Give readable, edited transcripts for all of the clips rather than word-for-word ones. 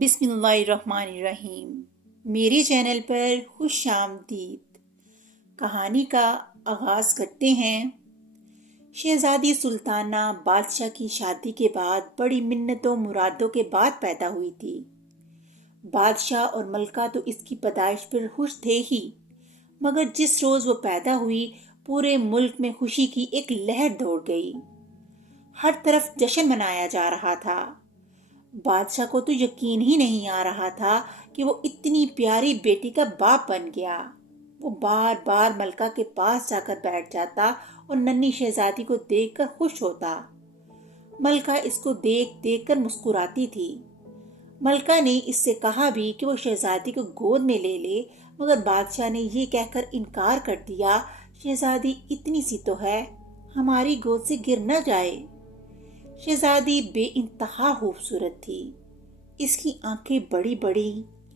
بسم اللہ الرحمن الرحیم۔ میرے چینل پر خوش آمدید۔ کہانی کا آغاز کرتے ہیں۔ شہزادی سلطانہ بادشاہ کی شادی کے بعد بڑی منتوں مرادوں کے بعد پیدا ہوئی تھی۔ بادشاہ اور ملکہ تو اس کی پیدائش پر خوش تھے ہی، مگر جس روز وہ پیدا ہوئی پورے ملک میں خوشی کی ایک لہر دوڑ گئی۔ ہر طرف جشن منایا جا رہا تھا۔ بادشاہ کو تو یقین ہی نہیں آ رہا تھا کہ وہ اتنی پیاری بیٹی کا باپ بن گیا۔ وہ بار بار ملکہ کے پاس جا کر بیٹھ جاتا اور ننھی شہزادی کو دیکھ کر خوش ہوتا۔ ملکہ اس کو دیکھ دیکھ کر مسکراتی تھی۔ ملکہ نے اس سے کہا بھی کہ وہ شہزادی کو گود میں لے لے، مگر بادشاہ نے یہ کہہ کر انکار کر دیا، شہزادی اتنی سی تو ہے، ہماری گود سے گر نہ جائے۔ شہزادی بے انتہا خوبصورت تھی۔ اس کی آنکھیں بڑی بڑی،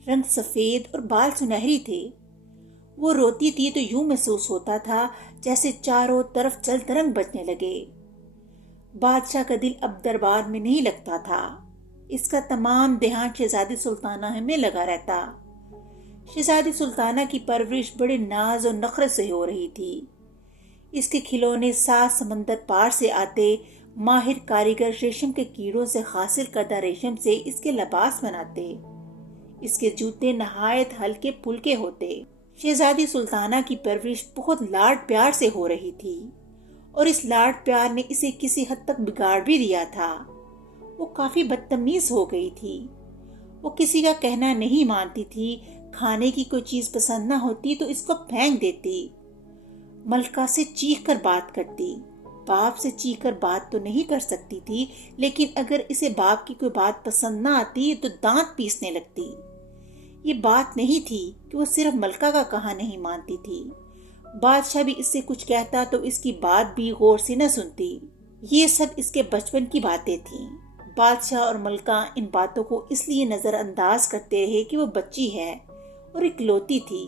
رنگ سفید اور بال سنہری تھے۔ وہ روتی تھی تو یوں محسوس ہوتا تھا جیسے چاروں طرف جل ترنگ بجنے لگے۔ بادشاہ کا دل اب دربار میں نہیں لگتا تھا۔ اس کا تمام دھیان شہزادی سلطانہ میں لگا رہتا۔ شہزادی سلطانہ کی پرورش بڑے ناز اور نخرے سے ہو رہی تھی۔ اس کے کھلونے 7 سمندر پار سے آتے، ماہر کاریگر ریشم کے کیڑوں سے حاصل کردہ ریشم سے اس کے لباس بناتے۔ اس کے جوتے نہایت ہلکے پھلکے ہوتے۔ شہزادی سلطانہ کی پرورش بہت لاڈ پیار سے ہو رہی تھی، اور اس لاڈ پیار نے اسے کسی حد تک بگاڑ بھی دیا تھا۔ وہ کافی بدتمیز ہو گئی تھی۔ وہ کسی کا کہنا نہیں مانتی تھی۔ کھانے کی کوئی چیز پسند نہ ہوتی تو اس کو پھینک دیتی۔ ملکہ سے چیخ کر بات کرتی۔ باپ سے چیخ کر بات تو نہیں کر سکتی تھی، لیکن اگر اسے باپ کی کوئی بات پسند نہ آتی تو دانت پیسنے لگتی۔ یہ بات نہیں تھی کہ وہ صرف ملکہ کا کہا نہیں مانتی تھی۔ بادشاہ بھی اس سے کچھ کہتا تو اس کی بات بھی غور سے نہ سنتی۔ یہ سب اس کے بچپن کی باتیں تھیں۔ بادشاہ اور ملکہ ان باتوں کو اس لیے نظر انداز کرتے رہے کہ وہ بچی ہے اور اکلوتی تھی،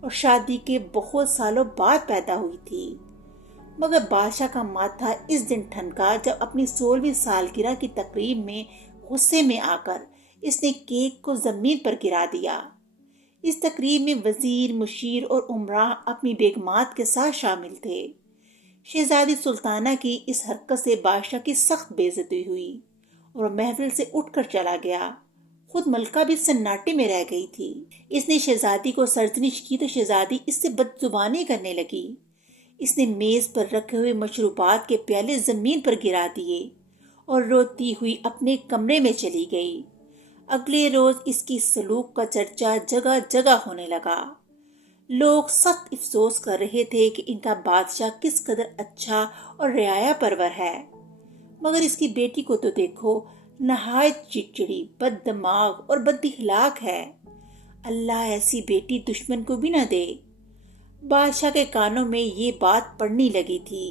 اور شادی کے بہت سالوں بعد پیدا ہوئی تھی۔ مگر بادشاہ کا ماتھا اس دن ٹھنکا جب اپنی 16ویں سالگرہ کی تقریب میں غصے میں آ کر اس نے کیک کو زمین پر گرا دیا۔ اس تقریب میں وزیر، مشیر اور امراء اپنی بیگمات کے ساتھ شامل تھے۔ شہزادی سلطانہ کی اس حرکت سے بادشاہ کی سخت بے عزتی ہوئی اور محفل سے اٹھ کر چلا گیا۔ خود ملکہ بھی سناٹے میں رہ گئی تھی۔ اس نے شہزادی کو سرزنش کی تو شہزادی اس سے بدزبانی کرنے لگی۔ اس نے میز پر رکھے ہوئے مشروبات کے پیالے زمین پر گرا دیے اور روتی ہوئی اپنے کمرے میں چلی گئی۔ اگلے روز اس کی سلوک کا چرچا جگہ جگہ ہونے لگا۔ لوگ سخت افسوس کر رہے تھے کہ ان کا بادشاہ کس قدر اچھا اور رعایا پرور ہے، مگر اس کی بیٹی کو تو دیکھو، نہایت چڑچڑی، بد دماغ اور بد اخلاق ہے۔ اللہ ایسی بیٹی دشمن کو بھی نہ دے۔ بادشاہ کے کانوں میں یہ بات پڑنے لگی تھی۔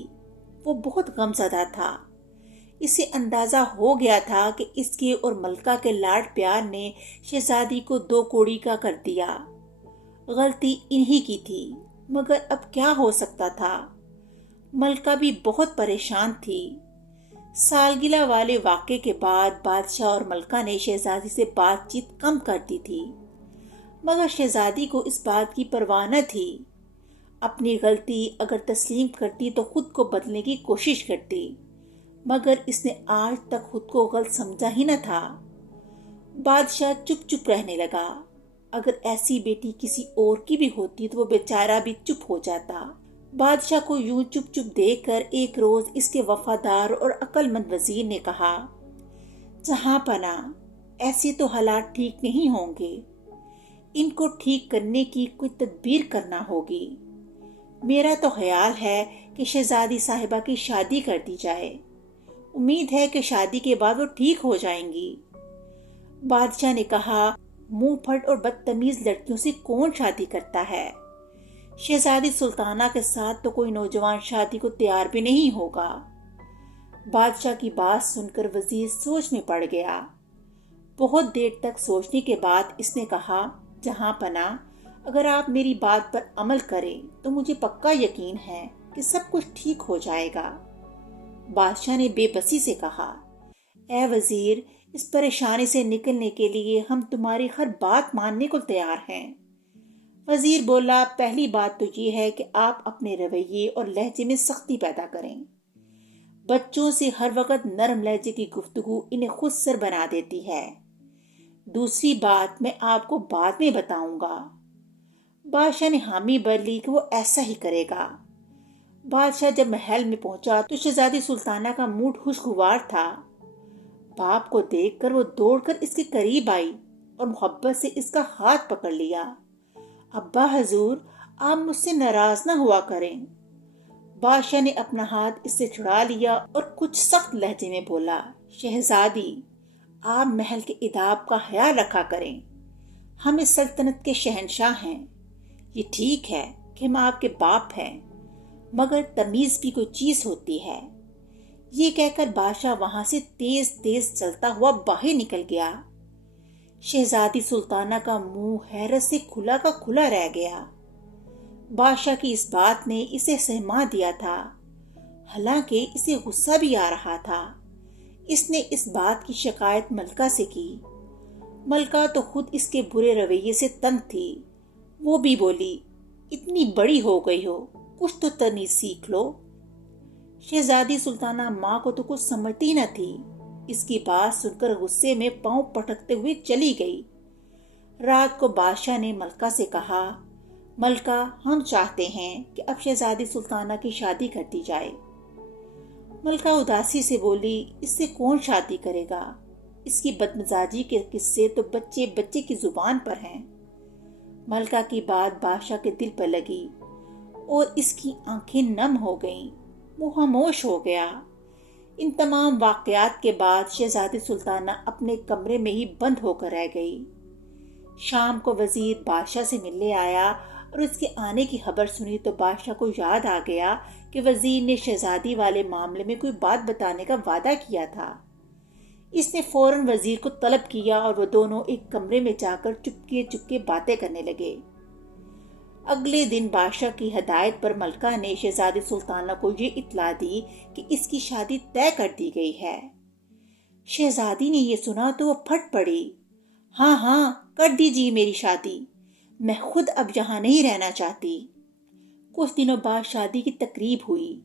وہ بہت غمزدہ تھا۔ اسے اندازہ ہو گیا تھا کہ اس کے اور ملکہ کے لاڈ پیار نے شہزادی کو 2 کوڑی کا کر دیا۔ غلطی انہی کی تھی، مگر اب کیا ہو سکتا تھا؟ ملکہ بھی بہت پریشان تھی۔ سالگرہ والے واقعے کے بعد بادشاہ اور ملکہ نے شہزادی سے بات چیت کم کر دی تھی، مگر شہزادی کو اس بات کی پرواہ نہ تھی۔ اپنی غلطی اگر تسلیم کرتی تو خود کو بدلنے کی کوشش کرتی، مگر اس نے آج تک خود کو غلط سمجھا ہی نہ تھا۔ بادشاہ چپ چپ رہنے لگا۔ اگر ایسی بیٹی کسی اور کی بھی ہوتی تو وہ بیچارہ بھی چپ ہو جاتا۔ بادشاہ کو یوں چپ چپ دیکھ کر ایک روز اس کے وفادار اور عقل مند وزیر نے کہا، جہاں پناہ، ایسے تو حالات ٹھیک نہیں ہوں گے، ان کو ٹھیک کرنے کی کوئی تدبیر کرنا ہوگی۔ میرا تو خیال ہے کہ شہزادی صاحبہ کی شادی کر دی جائے۔ امید ہے کہ شادی کے بعد وہ ٹھیک ہو جائیں گی۔ بادشاہ نے کہا، منہ پھٹ اور بدتمیز لڑکیوں سے کون شادی کرتا ہے؟ شہزادی سلطانہ کے ساتھ تو کوئی نوجوان شادی کو تیار بھی نہیں ہوگا۔ بادشاہ کی بات سن کر وزیر سوچ میں پڑ گیا۔ بہت دیر تک سوچنے کے بعد اس نے کہا، جہاں پناہ، اگر آپ میری بات پر عمل کریں تو مجھے پکا یقین ہے کہ سب کچھ ٹھیک ہو جائے گا۔ بادشاہ نے بے بسی سے کہا، اے وزیر، اس پریشانی سے نکلنے کے لیے ہم تمہاری ہر بات ماننے کو تیار ہیں۔ وزیر بولا، پہلی بات تو یہ ہے کہ آپ اپنے رویے اور لہجے میں سختی پیدا کریں۔ بچوں سے ہر وقت نرم لہجے کی گفتگو انہیں خود سر بنا دیتی ہے۔ دوسری بات میں آپ کو بعد میں بتاؤں گا۔ بادشاہ نے حامی بھر لی کہ وہ ایسا ہی کرے گا۔ بادشاہ جب محل میں پہنچا تو شہزادی سلطانہ کا موڈ خوشگوار تھا۔ باپ کو دیکھ کر وہ دوڑ کر اس کے قریب آئی اور محبت سے اس کا ہاتھ پکڑ لیا۔ ابا حضور، آپ مجھ سے ناراض نہ ہوا کریں۔ بادشاہ نے اپنا ہاتھ اس سے چھڑا لیا اور کچھ سخت لہجے میں بولا، شہزادی، آپ محل کے اداب کا خیال رکھا کریں۔ ہم اس سلطنت کے شہنشاہ ہیں۔ یہ ٹھیک ہے کہ ہم آپ کے باپ ہیں، مگر تمیز بھی کوئی چیز ہوتی ہے۔ یہ کہہ کر بادشاہ وہاں سے تیز تیز چلتا ہوا باہر نکل گیا۔ شہزادی سلطانہ کا منہ حیرت سے کھلا کا کھلا رہ گیا۔ بادشاہ کی اس بات نے اسے سہما دیا تھا، حالانکہ اسے غصہ بھی آ رہا تھا۔ اس نے اس بات کی شکایت ملکہ سے کی۔ ملکہ تو خود اس کے برے رویے سے تنگ تھی۔ وہ بھی بولی، اتنی بڑی ہو گئی ہو، کچھ تو تمیز سیکھ لو۔ شہزادی سلطانہ ماں کو تو کچھ سمجھتی نہ تھی۔ اس کی بات سن کر غصے میں پاؤں پٹکتے ہوئے چلی گئی۔ رات کو بادشاہ نے ملکہ سے کہا، ملکہ، ہم چاہتے ہیں کہ اب شہزادی سلطانہ کی شادی کر دی جائے۔ ملکہ اداسی سے بولی، اس سے کون شادی کرے گا؟ اس کی بدمزاجی کے قصے تو بچے بچے کی زبان پر ہیں۔ ملکہ کی بات بادشاہ کے دل پر لگی اور اس کی آنکھیں نم ہو گئیں۔ وہ خاموش ہو گیا۔ ان تمام واقعات کے بعد شہزادی سلطانہ اپنے کمرے میں ہی بند ہو کر رہ گئی۔ شام کو وزیر بادشاہ سے ملنے آیا اور اس کے آنے کی خبر سنی تو بادشاہ کو یاد آ گیا کہ وزیر نے شہزادی والے معاملے میں کوئی بات بتانے کا وعدہ کیا تھا۔ اس نے فوراً وزیر کو طلب کیا اور وہ دونوں ایک کمرے میں جا کر چپکے چپکے باتیں کرنے لگے۔ اگلے دن بادشاہ کی ہدایت پر ملکہ نے شہزادی سلطانہ کو یہ اطلاع دی کہ اس کی شادی طے کر دی گئی ہے۔ شہزادی نے یہ سنا تو وہ پھٹ پڑی، ہاں ہاں، کر دیجیے میری شادی، میں خود اب یہاں نہیں رہنا چاہتی۔ کچھ دنوں بعد شادی کی تقریب ہوئی۔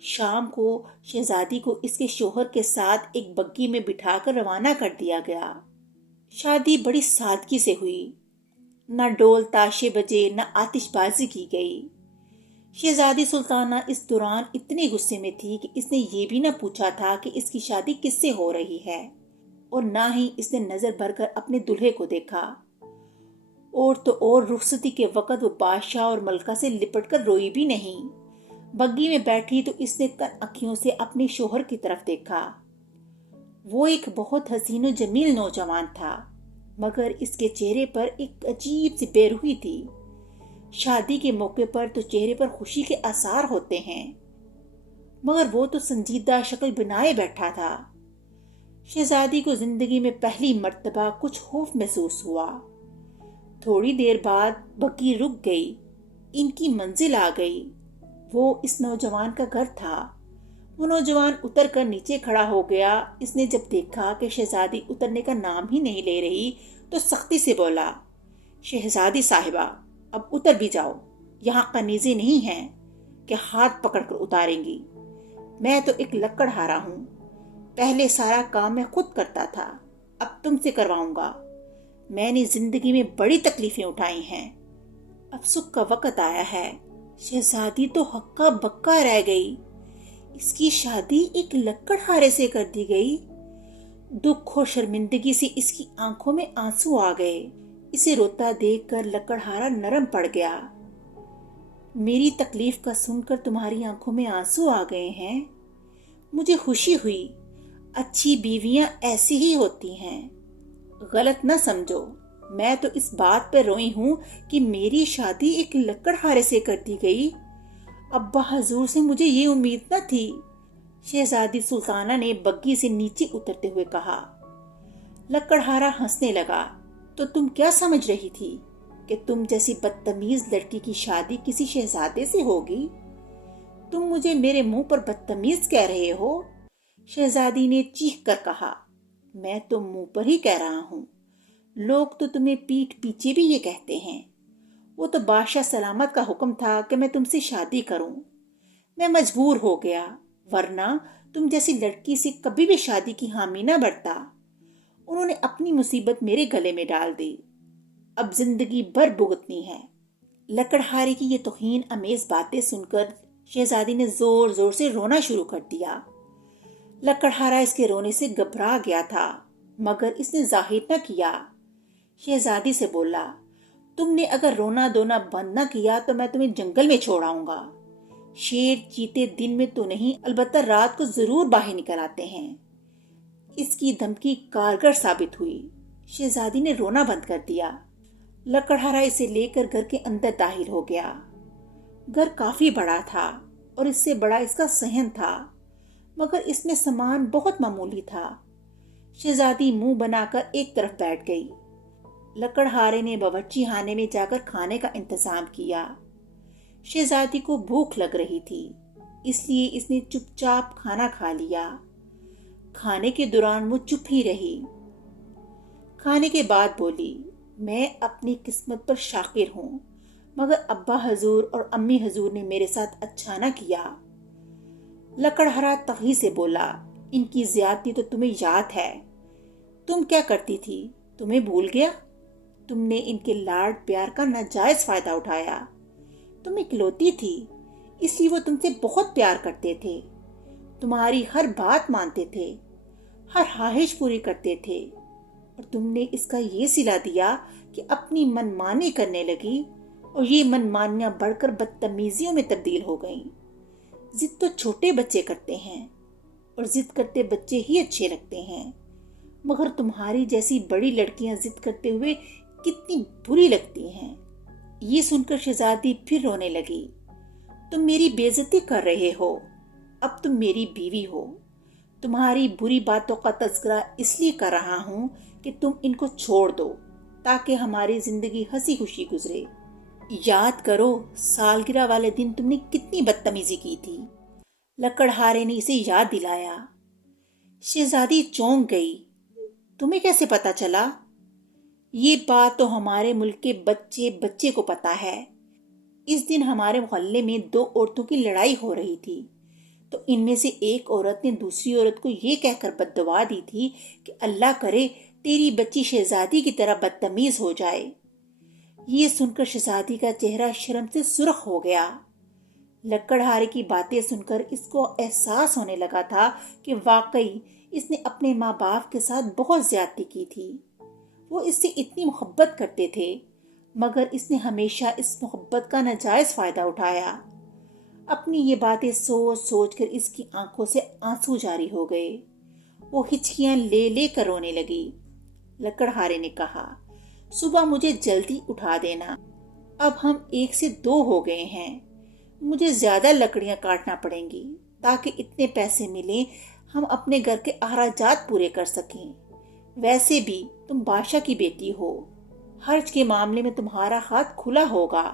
شام کو شہزادی کو اس کے شوہر کے ساتھ ایک بگی میں بٹھا کر روانہ کر دیا گیا۔ شادی بڑی سادگی سے ہوئی۔ نہ ڈول تاشے بجے، نہ آتش بازی کی گئی۔ شہزادی سلطانہ اس دوران اتنے غصے میں تھی کہ اس نے یہ بھی نہ پوچھا تھا کہ اس کی شادی کس سے ہو رہی ہے، اور نہ ہی اس نے نظر بھر کر اپنے دلہے کو دیکھا۔ اور تو اور رخصتی کے وقت وہ بادشاہ اور ملکہ سے لپٹ کر روئی بھی نہیں۔ بگی میں بیٹھی تو اس نے تن اکھیوں سے اپنے شوہر کی طرف دیکھا۔ وہ ایک بہت حسین و جمیل نوجوان تھا، مگر اس کے چہرے پر ایک عجیب سی بے روحی تھی۔ شادی کے موقع پر تو چہرے پر خوشی کے آثار ہوتے ہیں، مگر وہ تو سنجیدہ شکل بنائے بیٹھا تھا۔ شہزادی کو زندگی میں پہلی مرتبہ کچھ خوف محسوس ہوا۔ تھوڑی دیر بعد بگی رک گئی۔ ان کی منزل آ گئی۔ وہ اس نوجوان کا گھر تھا۔ وہ نوجوان اتر کر نیچے کھڑا ہو گیا۔ اس نے جب دیکھا کہ شہزادی اترنے کا نام ہی نہیں لے رہی تو سختی سے بولا، شہزادی صاحبہ، اب اتر بھی جاؤ۔ یہاں کنیزیں نہیں ہیں کہ ہاتھ پکڑ کر اتاریں گی۔ میں تو ایک لکڑہارا ہوں۔ پہلے سارا کام میں خود کرتا تھا، اب تم سے کرواؤں گا۔ میں نے زندگی میں بڑی تکلیفیں اٹھائی ہیں، اب سکھ کا وقت آیا ہے۔ شہزادی تو ہکا بکا رہ گئی۔ اس کی شادی ایک لکڑہارے سے کر دی گئی۔ دکھ اور شرمندگی سے اس کی آنکھوں میں آنسو آ گئے۔ اسے روتا دیکھ کر لکڑہارا نرم پڑ گیا۔ میری تکلیف کا سن کر تمہاری آنکھوں میں آنسو آ گئے ہیں؟ مجھے خوشی ہوئی۔ اچھی بیویاں ایسی ہی ہوتی ہیں۔ غلط نہ سمجھو، میں تو اس بات پر روئی ہوں کہ میری شادی ایک لکڑہارے سے کر دی گئی۔ ابا حضور سے مجھے یہ امید نہ تھی۔ شہزادی سلطانہ نے بگی سے نیچے اترتے ہوئے کہا۔ لکڑہارا ہنسنے لگا، تو تم کیا سمجھ رہی تھی کہ تم جیسی بدتمیز لڑکی کی شادی کسی شہزادے سے ہوگی؟ تم مجھے میرے منہ پر بدتمیز کہہ رہے ہو؟ شہزادی نے چیخ کر کہا۔ میں تو منہ پر ہی کہہ رہا ہوں، لوگ تو تمہیں پیٹھ پیچھے بھی یہ کہتے ہیں۔ وہ تو بادشاہ سلامت کا حکم تھا کہ میں تم سے شادی کروں، میں مجبور ہو گیا، ورنہ تم جیسی لڑکی سے کبھی بھی شادی کی حامی نہ بڑھتا۔ انہوں نے اپنی مصیبت میرے گلے میں ڈال دی، اب زندگی بھر بھگتنی ہے۔ لکڑہارے کی یہ توہین امیز باتیں سن کر شہزادی نے زور زور سے رونا شروع کر دیا۔ لکڑہارا اس کے رونے سے گھبرا گیا تھا، مگر اس نے ظاہر نہ کیا۔ شہزادی سے بولا، تم نے اگر رونا دھونا بند نہ کیا تو میں تمہیں جنگل میں چھوڑ آؤں گا۔ شیر چیتے دن میں تو نہیں، البتہ رات کو ضرور باہر نکل آتے ہیں۔ اس کی دھمکی کارگر ثابت ہوئی۔ شہزادی نے رونا بند کر دیا۔ لکڑہارا اسے لے کر گھر کے اندر داخل ہو گیا۔ گھر کافی بڑا تھا اور اس سے بڑا اس کا صحن تھا، مگر اس میں سامان بہت معمولی تھا۔ شہزادی منہ بنا کر ایک طرف بیٹھ گئی۔ لکڑہارے نے باورچی خانے میں جا کر کھانے کا انتظام کیا۔ شہزادی کو بھوک لگ رہی تھی، اس لیے اس نے چپ چاپ کھانا کھا لیا۔ کھانے کے دوران وہ چپ ہی رہی۔ کھانے کے بعد بولی، میں اپنی قسمت پر شاکر ہوں، مگر ابا حضور اور امی حضور نے میرے ساتھ اچھا نہ کیا۔ لکڑہارا تخی سے بولا، ان کی زیادتی تو تمہیں یاد ہے، تم کیا کرتی تھی، تمہیں بھول گیا؟ تم نے ان کے لاڈ پیار کا ناجائز فائدہ اٹھایا۔ تم اکلوتی تھی، اس لیے وہ تم سے بہت پیار کرتے تھے، تمہاری ہر بات مانتے تھے، ہر خواہش پوری کرتے تھے، اور تم نے اس کا یہ صلہ دیا کہ اپنی من مانی کرنے لگی، اور یہ من مانیاں بڑھ کر بدتمیزیوں میں تبدیل ہو گئیں۔ ضد تو چھوٹے بچے کرتے ہیں، اور ضد کرتے بچے ہی اچھے لگتے ہیں، مگر تمہاری جیسی بڑی لڑکیاں ضد کرتے ہوئے کتنی بری لگتی ہیں۔ یہ سن کر شہزادی پھر رونے لگی۔ تم میری بے عزتی کر رہے ہو، اب تم میری بیوی ہو، تمہاری بری باتوں کا تذکرہ اس لیے کر رہا ہوں کہ تم ان کو چھوڑ دو تاکہ ہماری زندگی ہنسی خوشی گزرے۔ یاد کرو سالگرہ والے دن تم نے کتنی بدتمیزی کی تھی۔ لکڑہارے نے اسے یاد دلایا۔ شہزادی چونک گئی۔ تمہیں کیسے پتا چلا؟ یہ بات تو ہمارے ملک کے بچے بچے کو پتا ہے۔ اس دن ہمارے محلے میں 2 عورتوں کی لڑائی ہو رہی تھی، تو ان میں سے ایک عورت نے دوسری عورت کو یہ کہہ کر بد دعا دی تھی کہ اللہ کرے تیری بچی شہزادی کی طرح بدتمیز ہو جائے۔ یہ سن کر شہزادی کا چہرہ شرم سے سرخ ہو گیا۔ لکڑہارے کی باتیں سن کر اس کو احساس ہونے لگا تھا کہ واقعی اس نے اپنے ماں باپ کے ساتھ بہت زیادتی کی تھی۔ وہ اس سے اتنی محبت کرتے تھے، مگر اس نے ہمیشہ اس محبت کا ناجائز فائدہ اٹھایا۔ اپنی یہ باتیں سوچ سوچ کر اس کی آنکھوں سے آنسو جاری ہو گئے۔ وہ ہچکیاں لے لے کر رونے لگی۔ لکڑہارے نے کہا، صبح مجھے جلدی اٹھا دینا، اب ہم 1 سے 2 ہو گئے ہیں، مجھے زیادہ لکڑیاں کاٹنا پڑیں گی تاکہ اتنے پیسے ملیں ہم اپنے گھر کے اخراجات پورے کر سکیں۔ ویسے بھی تم بادشاہ کی بیٹی ہو، خرچ کے معاملے میں تمہارا ہاتھ کھلا ہوگا،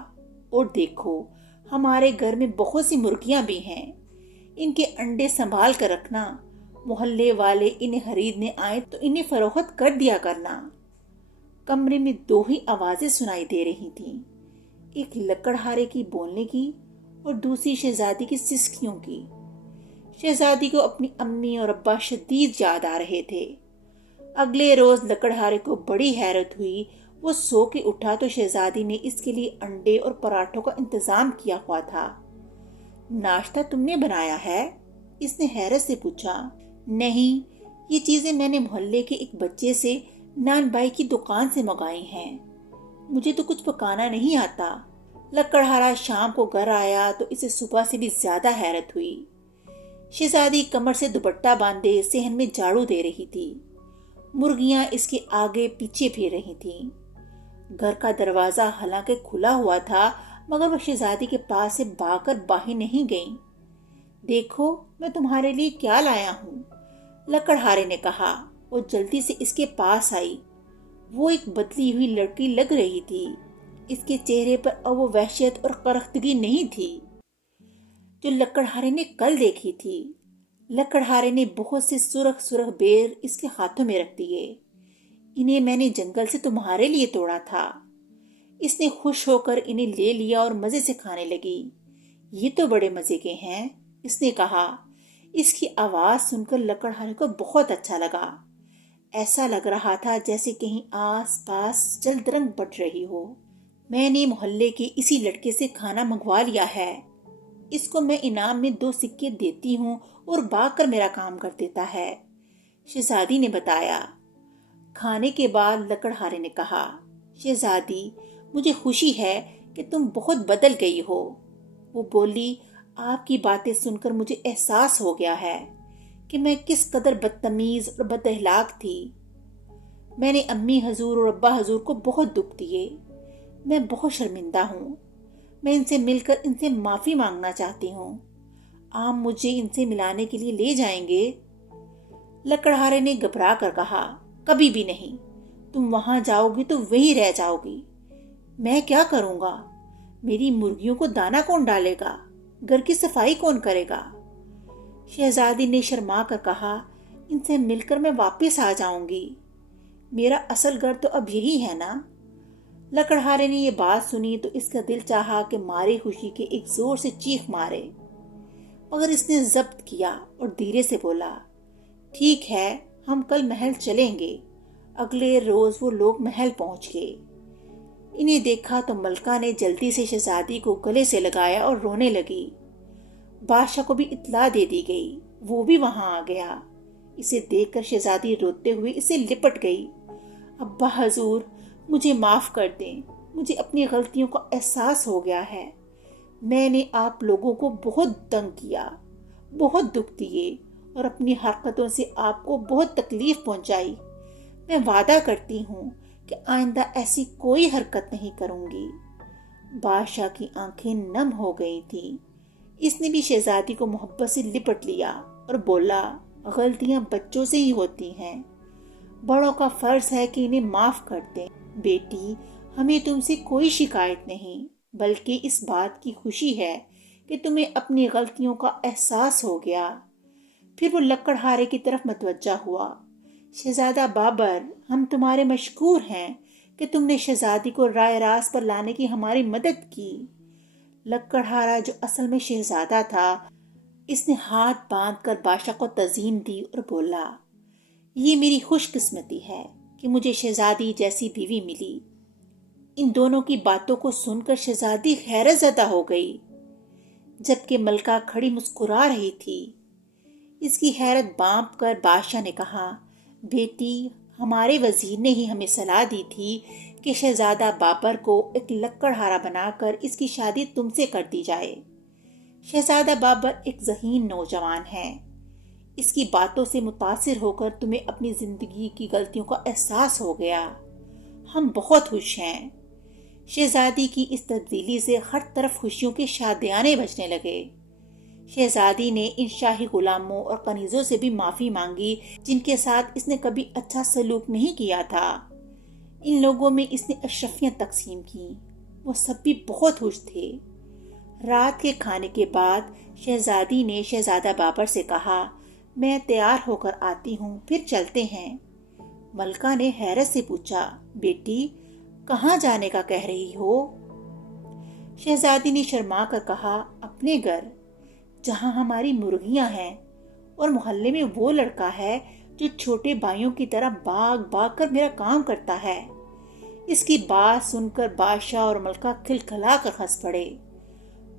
اور دیکھو ہمارے گھر میں بہت سی مرغیاں بھی ہیں، ان کے انڈے سنبھال کر رکھنا، محلے والے انہیں خریدنے آئیں تو انہیں فروخت کر دیا کرنا۔ کمرے میں 2 ہی آوازیں سنائی دے رہی تھیں، ایک لکڑہارے کی بولنے کی اور دوسری شہزادی کی سسکیوں کی۔ شہزادی کو اپنی امی اور ابا شدید یاد آ رہے تھے۔ اگلے روز لکڑہارے کو بڑی حیرت ہوئی۔ وہ سو کے اٹھا تو شہزادی نے اس کے لیے انڈے اور پراٹھوں کا انتظام کیا ہوا تھا۔ ناشتہ تم نے بنایا ہے؟ اس نے حیرت سے پوچھا۔ نہیں، یہ چیزیں میں نے محلے کے ایک بچے سے نان بائی کی دکان سے منگائی ہیں، مجھے تو کچھ پکانا نہیں آتا۔ لکڑہارا شام کو گھر آیا تو اسے صبح سے بھی زیادہ حیرت ہوئی۔ شہزادی کمر سے دوپٹہ باندھے صحن میں جھاڑو دے رہی تھی، مرغیاں اس کے آگے پیچھے پھر رہی تھیں۔ گھر کا دروازہ حالانکہ کھلا ہوا تھا، مگر وہ شہزادی کے پاس سے بھاگ کر باہر نہیں گئیں۔ دیکھو میں تمہارے لیے کیا لایا ہوں، لکڑہارے نے کہا۔ وہ جلدی سے اس کے پاس آئی۔ وہ ایک بدلی ہوئی لڑکی لگ رہی تھی، اس کے چہرے پر اب وہ وحشت اور کرختگی نہیں تھی جو لکڑہارے نے کل دیکھی تھی۔ لکڑہارے نے بہت سے سرخ سرخ بیر اس کے ہاتھوں میں رکھ دیے۔ انہیں میں نے جنگل سے تمہارے لیے توڑا تھا۔ اس نے خوش ہو کر انہیں لے لیا اور مزے سے کھانے لگی۔ یہ تو بڑے مزے کے ہیں، اس نے کہا۔ اس کی آواز سن کر لکڑہارے کو بہت اچھا لگا۔ ایسا لگ رہا تھا جیسے کہیں آس پاس جلد رنگ بٹ رہی ہو۔ میں نے محلے کے اسی لڑکے سے کھانا منگوا لیا ہے۔ اس کو میں انعام میں 2 سکے دیتی ہوں اور بھاگ کر میرا کام کر دیتا ہے، شہزادی نے بتایا۔ کھانے کے بعد لکڑہارے نے کہا، شہزادی، مجھے خوشی ہے کہ تم بہت بدل گئی ہو۔ وہ بولی، آپ کی باتیں سن کر مجھے احساس ہو گیا ہے کہ میں کس قدر بدتمیز اور بد اخلاق تھی۔ میں نے امی حضور اور ابا حضور کو بہت دکھ دیے۔ میں بہت شرمندہ ہوں۔ میں ان سے مل کر ان سے معافی مانگنا چاہتی ہوں۔ آپ مجھے ان سے ملانے کے لیے لے جائیں گے؟ لکڑہارے نے گھبرا کر کہا، کبھی بھی نہیں۔ تم وہاں جاؤ گی تو وہیں رہ جاؤ گی۔ میں کیا کروں گا؟ میری مرغیوں کو دانہ کون ڈالے گا؟ گھر کی صفائی کون کرے گا؟ شہزادی نے شرما کر کہا، ان سے مل کر میں واپس آ جاؤں گی۔ میرا اصل گھر تو اب یہی ہے نا۔ لکڑہارے نے یہ بات سنی تو اس کا دل چاہا کہ مارے خوشی کے ایک زور سے چیخ مارے، مگر اس نے ضبط کیا اور دھیرے سے بولا، ٹھیک ہے، ہم کل محل چلیں گے۔ اگلے روز وہ لوگ محل پہنچ گئے۔ انہیں دیکھا تو ملکہ نے جلدی سے شہزادی کو گلے سے لگایا اور رونے لگی۔ بادشاہ کو بھی اطلاع دے دی گئی، وہ بھی وہاں آ گیا۔ اسے دیکھ کر شہزادی روتے ہوئے اسے لپٹ گئی۔ ابا حضور، مجھے معاف کر دیں، مجھے اپنی غلطیوں کا احساس ہو گیا ہے۔ میں نے آپ لوگوں کو بہت تنگ کیا، بہت دکھ دیے اور اپنی حرکتوں سے آپ کو بہت تکلیف پہنچائی۔ میں وعدہ کرتی ہوں کہ آئندہ ایسی کوئی حرکت نہیں کروں گی۔ بادشاہ کی آنکھیں نم ہو گئی تھیں۔ اس نے بھی شہزادی کو محبت سے لپٹ لیا اور بولا، غلطیاں بچوں سے ہی ہوتی ہیں، بڑوں کا فرض ہے کہ انہیں معاف کر دیں۔ بیٹی، ہمیں تم سے کوئی شکایت نہیں، بلکہ اس بات کی خوشی ہے کہ تمہیں اپنی غلطیوں کا احساس ہو گیا۔ پھر وہ لکڑہارے کی طرف متوجہ ہوا، شہزادہ بابر، ہم تمہارے مشکور ہیں کہ تم نے شہزادی کو رائے راست پر لانے کی ہماری مدد کی۔ لکڑہارا جو اصل میں شہزادہ تھا، اس نے ہاتھ باندھ کر بادشاہ کو تعظیم دی اور بولا، یہ میری خوش قسمتی ہے کہ مجھے شہزادی جیسی بیوی ملی۔ ان دونوں کی باتوں کو سن کر شہزادی حیرت زدہ ہو گئی، جبکہ ملکہ کھڑی مسکرا رہی تھی۔ اس کی حیرت بانپ کر بادشاہ نے کہا، بیٹی، ہمارے وزیر نے ہی ہمیں صلاح دی تھی کہ شہزادہ بابر کو ایک لکڑہارا بنا کر اس کی شادی تم سے کر دی جائے۔ شہزادہ بابر ایک ذہین نوجوان ہے۔ اس کی باتوں سے متاثر ہو کر تمہیں اپنی زندگی کی غلطیوں کا احساس ہو گیا۔ ہم بہت خوش ہیں۔ شہزادی کی اس تبدیلی سے ہر طرف خوشیوں کے شادیانے بجنے لگے۔ شہزادی نے ان شاہی غلاموں اور کنیزوں سے بھی معافی مانگی جن کے ساتھ اس نے کبھی اچھا سلوک نہیں کیا تھا۔ ان لوگوں میں اس نے اشرفیاں تقسیم کی۔ وہ سب بھی بہت خوش تھے۔ رات کے کھانے کے بعد شہزادی نے شہزادہ بابر سے کہا، میں تیار ہو کر آتی ہوں، پھر چلتے ہیں۔ ملکہ نے حیرت سے پوچھا، بیٹی، کہاں جانے کا کہہ رہی ہو؟ شہزادی نے شرما کر کہا، اپنے گھر، جہاں ہماری مرغیاں ہیں اور محلے میں وہ لڑکا ہے جو چھوٹے بھائیوں کی طرح بھاگ بھاگ کر میرا کام کرتا ہے۔ اس کی بات سن کر بادشاہ اور ملکہ کھلکھلا کر ہنس پڑے۔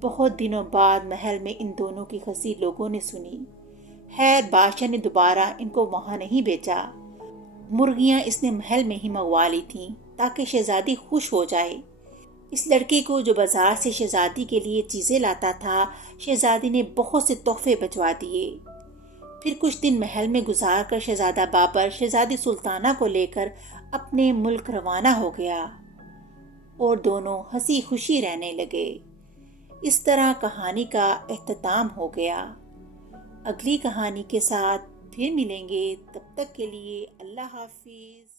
بہت دنوں بعد محل میں ان دونوں کی ہنسی لوگوں نے سنی۔ خیر، بادشاہ نے دوبارہ ان کو وہاں نہیں بیچا۔ مرغیاں اس نے محل میں ہی منگوا لی تھیں تاکہ شہزادی خوش ہو جائے۔ اس لڑکے کو جو بازار سے شہزادی کے لیے چیزیں لاتا تھا، شہزادی نے بہت سے تحفے بھجوا دیے۔ پھر کچھ دن محل میں گزار کر شہزادہ بابر شہزادی سلطانہ کو لے کر اپنے ملک روانہ ہو گیا اور دونوں ہنسی خوشی رہنے لگے۔ اس طرح کہانی کا اختتام ہو گیا۔ اگلی کہانی کے ساتھ پھر ملیں گے، تب تک کے لیے اللہ حافظ۔